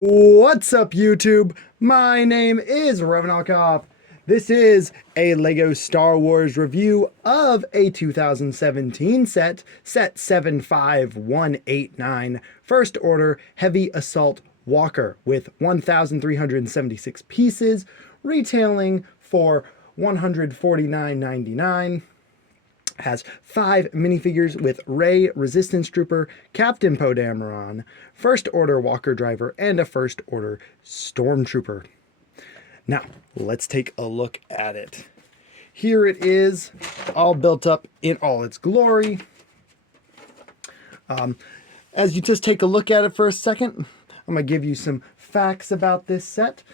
What's up, YouTube? My name is Revenalkov. This is a LEGO Star Wars review of a 2017 set 75189, First Order Heavy Assault Walker with 1,376 pieces, retailing for $149.99. Has 5 minifigures with Rey, Resistance Trooper, Captain Poe Dameron, First Order Walker Driver, and a First Order Stormtrooper. Now, let's take a look at it. Here it is, all built up in all its glory. As you just take a look at it for a second, I'm going to give you some facts about this set.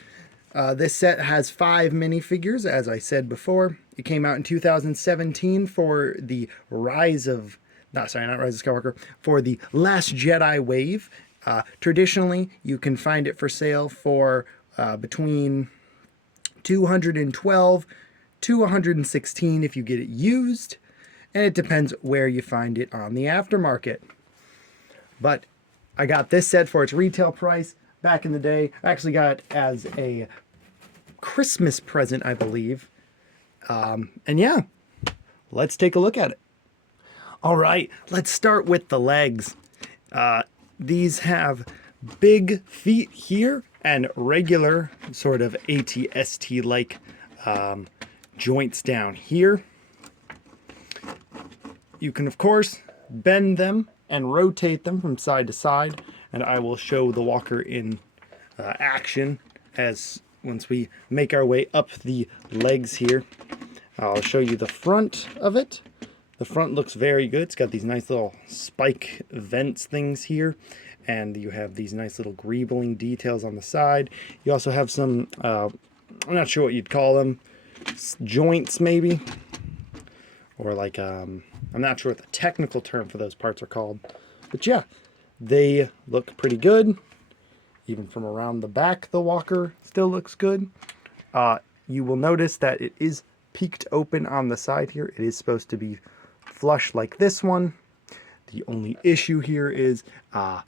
This set has 5 minifigures, as I said before. It came out in 2017 for the not Rise of Skywalker, for the Last Jedi wave. Traditionally, you can find it for sale for between $212 to $116 if you get it used, and it depends where you find it on the aftermarket. But I got this set for its retail price back in the day. I actually got it as a Christmas present, I believe. And yeah, let's take a look at it. All right, let's start with the legs. These have big feet here and regular sort of ATST-like joints down here. You can, of course, bend them and rotate them from side to side, and I will show the walker in action once we make our way up the legs here. I'll show you the front of it. The front looks very good. It's got these nice little spike vents things here, and you have these nice little greebling details on the side. You also have some, I'm not sure what you'd call them, joints maybe, or like, I'm not sure what the technical term for those parts are called, but yeah, they look pretty good. Even from around the back, the walker still looks good. You will notice that it is peaked open on the side here. It is supposed to be flush like this one. The only issue here is well,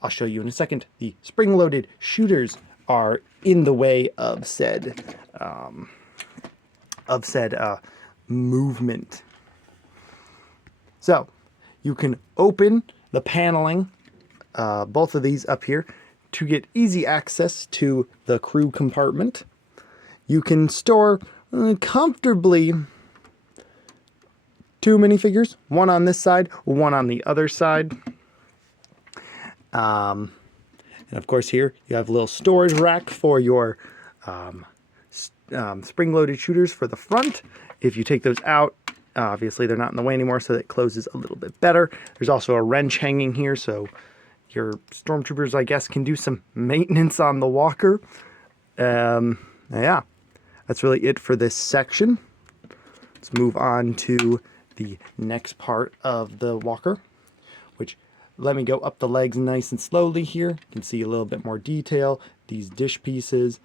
I'll show you in a second. The spring-loaded shooters are in the way of said movement. So you can open the paneling, both of these up here, to get easy access to the crew compartment. You can store comfortably 2 minifigures, one on this side, one on the other side. And of course here you have a little storage rack for your spring-loaded shooters for the front. If you take those out, obviously they're not in the way anymore, so it closes a little bit better. There's also a wrench hanging here, so your stormtroopers, I guess, can do some maintenance on the walker. Yeah, that's really it for this section. Let's move on to the next part of the walker, which, let me go up the legs nice and slowly here. You can see a little bit more detail. These dish pieces,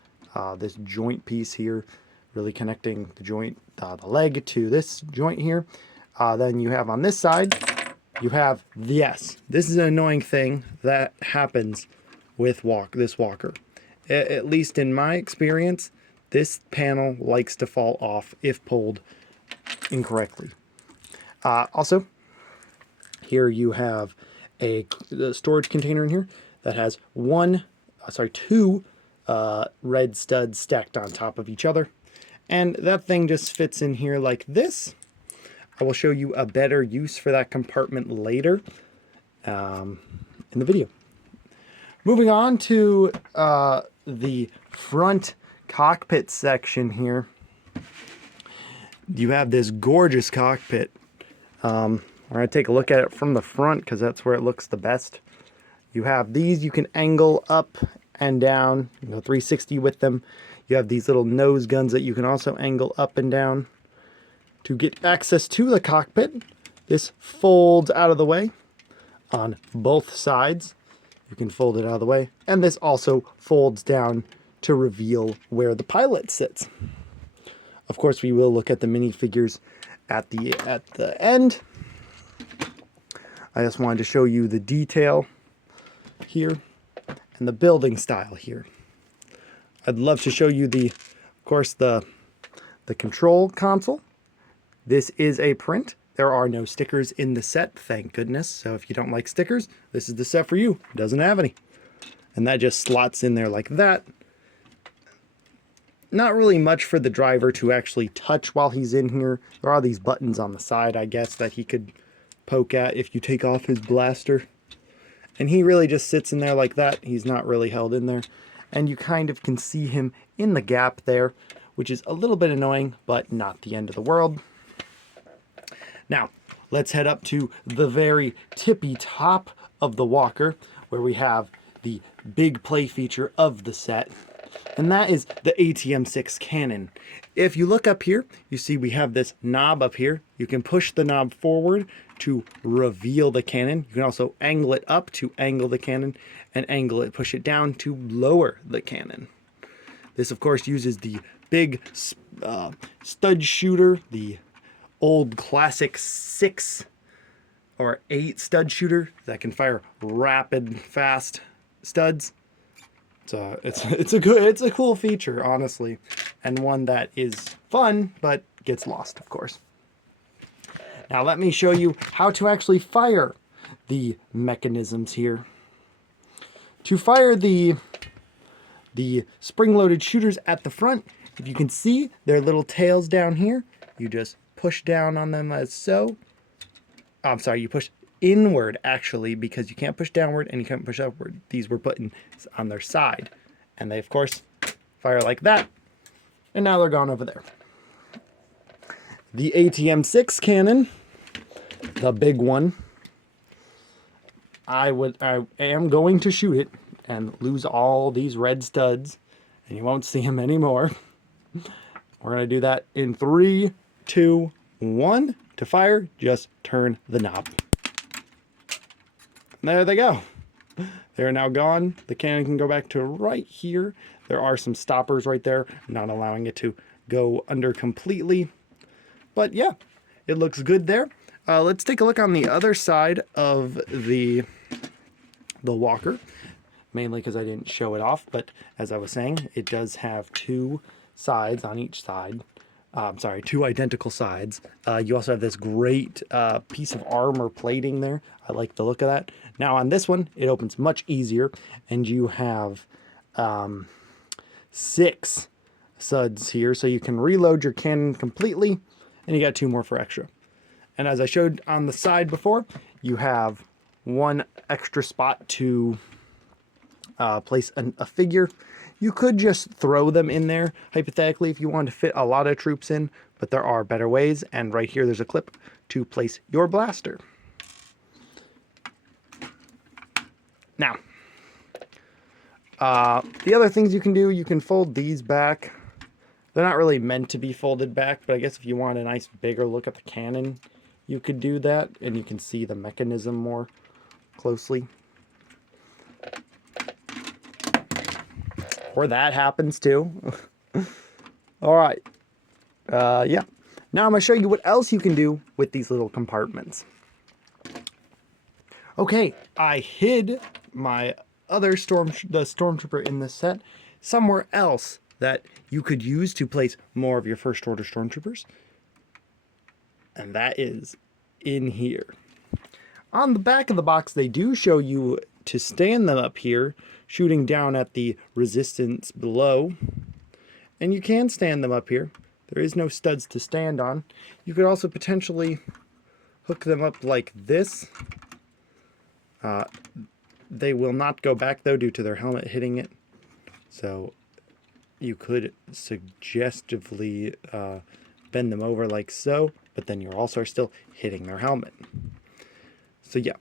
this joint piece here, really connecting the joint, the leg to this joint here. Then you have on this side, you have, yes, this is an annoying thing that happens with this walker. At least in my experience, this panel likes to fall off if pulled incorrectly. Also, here you have a storage container in here that has two red studs stacked on top of each other. And that thing just fits in here like this. I will show you a better use for that compartment later in the video. Moving on to the front cockpit section here. You have this gorgeous cockpit. We're going to take a look at it from the front because that's where it looks the best. You have these you can angle up and down, 360 with them. You have these little nose guns that you can also angle up and down. To get access to the cockpit, this folds out of the way on both sides. You can fold it out of the way, and this also folds down to reveal where the pilot sits. Of course, we will look at the minifigures at the end. I just wanted to show you the detail here. and the building style here. I'd love to show you of course, the control console. This is a print. There are no stickers in the set, thank goodness. So if you don't like stickers, this is the set for you. It doesn't have any. And that just slots in there like that. Not really much for the driver to actually touch while he's in here. There are these buttons on the side, I guess, that he could poke at if you take off his blaster. And he really just sits in there like that. He's not really held in there. And you kind of can see him in the gap there, which is a little bit annoying, but not the end of the world. Now, let's head up to the very tippy top of the walker, where we have the big play feature of the set, and that is the ATM6 cannon. If you look up here, you see we have this knob up here. You can push the knob forward to reveal the cannon. You can also angle it up to angle the cannon, and push it down to lower the cannon. This, of course, uses the big stud shooter, the old classic 6 or 8 stud shooter that can fire rapid, fast studs. So it's a cool feature, honestly, and one that is fun but gets lost, of course. Now let me show you how to actually fire the mechanisms here. To fire the spring-loaded shooters at the front, if you can see their little tails down here, you just push down on them as so. Oh, I'm sorry, you push inward actually, because you can't push downward and you can't push upward. These were put on their side, and they of course fire like that, and now they're gone over there. The ATM6 cannon, the big one, I am going to shoot it and lose all these red studs, and you won't see them anymore. We're going to do that in 3, 2, 1. To fire, just turn the knob. There they go. They're now gone. The cannon can go back to right here. There are some stoppers right there, not allowing it to go under completely. But yeah, it looks good there. Let's take a look on the other side of the walker, mainly because I didn't show it off. But as I was saying, it does have 2 sides on each side. Sorry, 2 identical sides. You also have this great piece of armor plating there. I like the look of that. Now on this one, it opens much easier, and you have 6 suds here, so you can reload your cannon completely, and you got 2 more for extra. And as I showed on the side before, you have 1 extra spot to place a figure. You could just throw them in there, hypothetically, if you wanted to fit a lot of troops in, but there are better ways, and right here there's a clip to place your blaster. Now, the other things you can do, you can fold these back. They're not really meant to be folded back, but I guess if you want a nice bigger look at the cannon, you could do that, and you can see the mechanism more closely. Or that happens too. All right. Yeah. Now I'm going to show you what else you can do with these little compartments. Okay, I hid my other stormtrooper in this set somewhere else that you could use to place more of your first order stormtroopers. And that is in here. On the back of the box, they do show you to stand them up here, shooting down at the resistance below. And you can stand them up here. There is no studs to stand on. You could also potentially hook them up like this. They will not go back though due to their helmet hitting it. So you could suggestively bend them over like so, but then you're also still hitting their helmet. So yeah.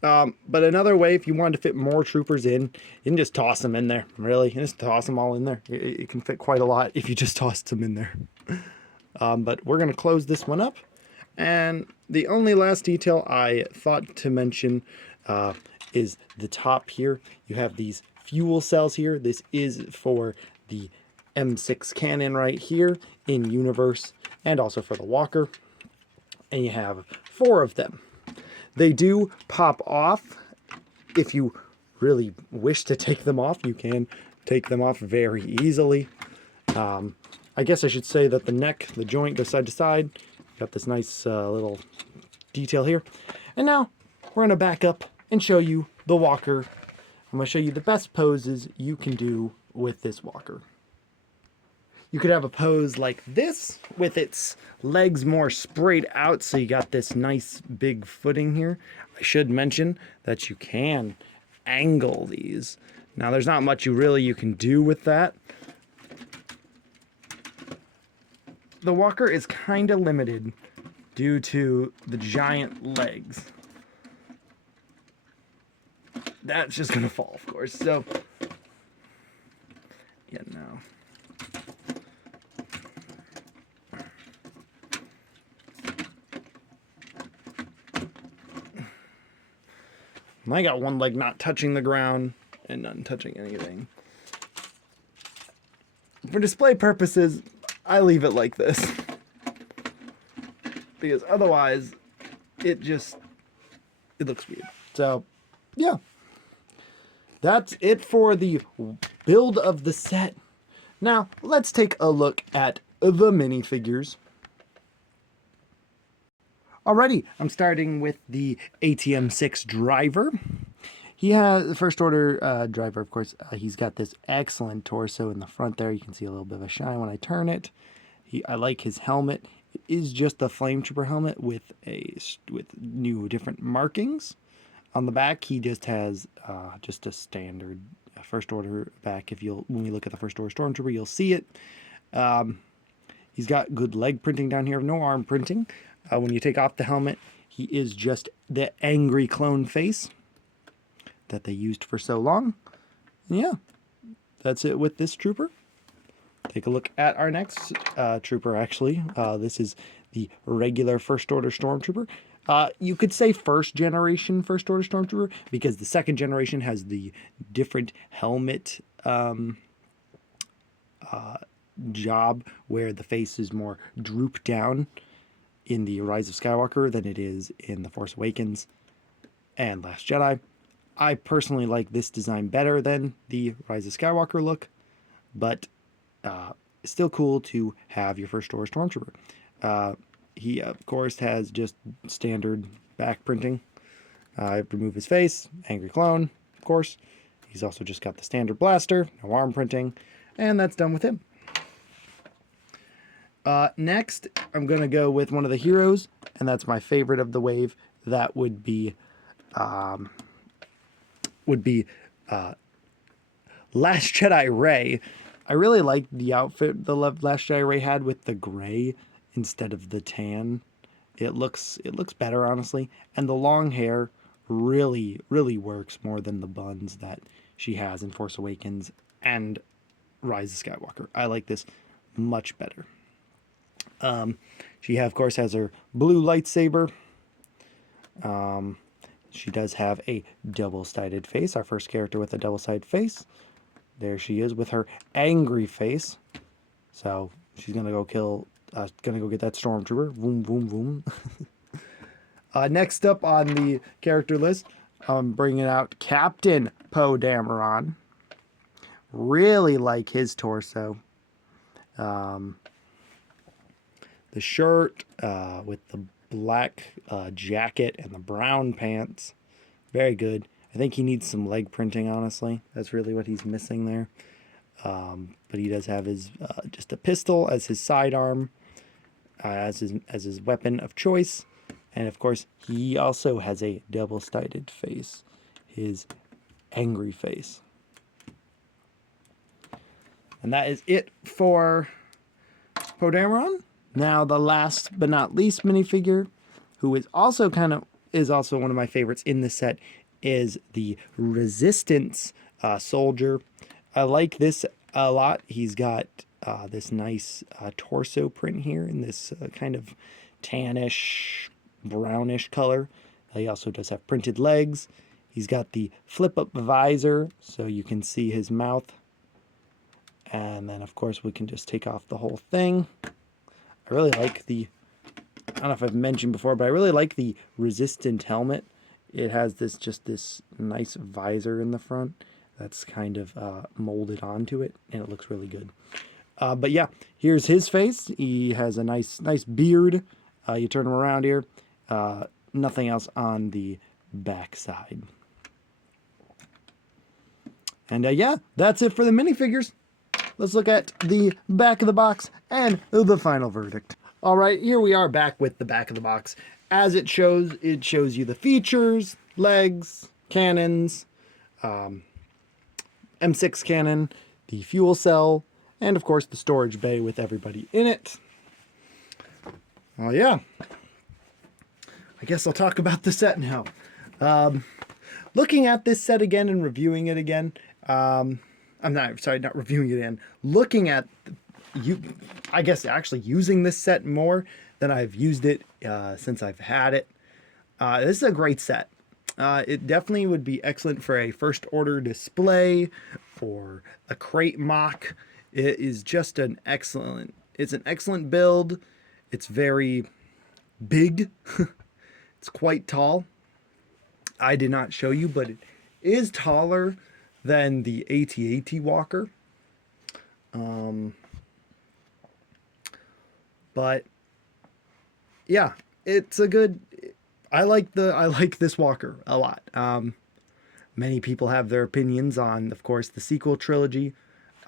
But another way, if you wanted to fit more troopers in, you can just toss them in there. Really, you just toss them all in there. It can fit quite a lot if you just tossed them in there. But we're going to close this one up. And the only last detail I thought to mention is the top here. You have these fuel cells here. This is for the M6 cannon right here in universe, and also for the walker. And you have 4 of them. They do pop off if you really wish to take them off, you can take them off very easily. I guess I should say that the neck, the joint goes side to side. Got this nice little detail here. And now we're going to back up and show you the walker. I'm going to show you the best poses you can do with this walker. You could have a pose like this with its legs more sprayed out, so you got this nice big footing here. I should mention that you can angle these. Now there's not much you can do with that. The walker is kind of limited due to the giant legs. That's just gonna fall, of course. So, yeah, no. I got one leg not touching the ground and none touching anything. For display purposes, I leave it like this. Because otherwise, it looks weird. So, yeah. That's it for the build of the set. Now, let's take a look at the minifigures. Alrighty, I'm starting with the ATM6 driver. He has the first order driver, of course. He's got this excellent torso in the front there. You can see a little bit of a shine when I turn it. I like his helmet. It is just the Flame Trooper helmet with new different markings. On the back, he just has just a standard first order back. When we look at the first order Stormtrooper, you'll see it. He's got good leg printing down here, no arm printing. When you take off the helmet, he is just the angry clone face that they used for so long. And yeah, that's it with this trooper. Take a look at our next trooper, actually. This is the regular First Order Stormtrooper. You could say first generation First Order Stormtrooper, because the second generation has the different helmet job where the face is more drooped down in the Rise of Skywalker than it is in The Force Awakens and Last Jedi. I personally like this design better than the Rise of Skywalker look, but still cool to have your First Order Stormtrooper. He, of course, has just standard back printing. Remove his face, angry clone, of course. He's also just got the standard blaster, no arm printing, and that's done with him. Next, I'm going to go with one of the heroes, and that's my favorite of the wave. That would be Last Jedi Rey. I really like the outfit the Last Jedi Rey had with the gray instead of the tan. It looks better, honestly, and the long hair really works more than the buns that she has in Force Awakens and Rise of Skywalker. I like this much better. She, of course, has her blue lightsaber. She does have a double-sided face, our first character with a double-sided face. There she is with her angry face. So she's gonna go get that stormtrooper. Boom, boom, boom. Next up on the character list, I'm bringing out Captain Poe Dameron. Really like his torso. The shirt with the black jacket and the brown pants. Very good. I think he needs some leg printing, honestly. That's really what he's missing there. But he does have his just a pistol as his sidearm, as his weapon of choice. And of course, he also has a double-sided face, his angry face. And that is it for Poe Dameron. Now, the last but not least minifigure, who is also one of my favorites in this set, is the Resistance soldier. I like this a lot. He's got this nice torso print here in this kind of tannish, brownish color. He also does have printed legs. He's got the flip-up visor, so you can see his mouth. And then, of course, we can just take off the whole thing. I really like I don't know if I've mentioned before, but I really like the Resistant helmet. It has this nice visor in the front that's kind of molded onto it, and it looks really good. But yeah, here's his face. He has a nice beard. You turn him around here. Nothing else on the back side. And yeah, that's it for the minifigures. Let's look at the back of the box and the final verdict. All right, here we are back with the back of the box. As it shows you the features, legs, cannons, M6 cannon, the fuel cell, and of course the storage bay with everybody in it. Well, yeah. I guess I'll talk about the set now. Looking at this set again and reviewing it again, not reviewing it again. Looking at, I guess actually using this set more than I've used it since I've had it. This is a great set. It definitely would be excellent for a first order display or a crate mock. It is just it's an excellent build. It's very big. It's quite tall. I did not show you, but it is taller than the AT-AT Walker. But yeah, it's a good. I like this Walker a lot. Many people have their opinions on, of course, the sequel trilogy.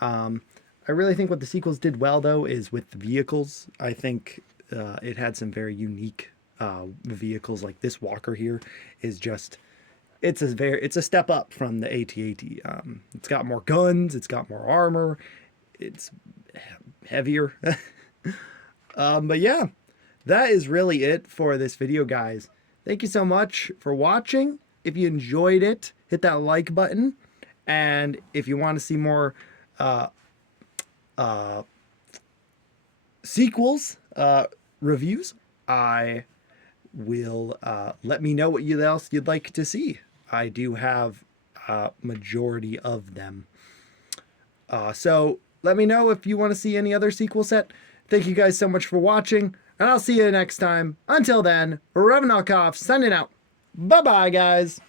I really think what the sequels did well, though, is with the vehicles. I think it had some very unique vehicles. Like this Walker here is just, it's a step up from the AT-AT. It's got more guns, it's got more armor, it's heavier. But yeah, that is really it for this video, guys. Thank you so much for watching. If you enjoyed it, hit that like button. And if you want to see more sequels, reviews, I will let me know what else you'd like to see. I do have a majority of them. So let me know if you want to see any other sequel set. Thank you guys so much for watching, and I'll see you next time. Until then, Revanokov signing out. Bye-bye, guys.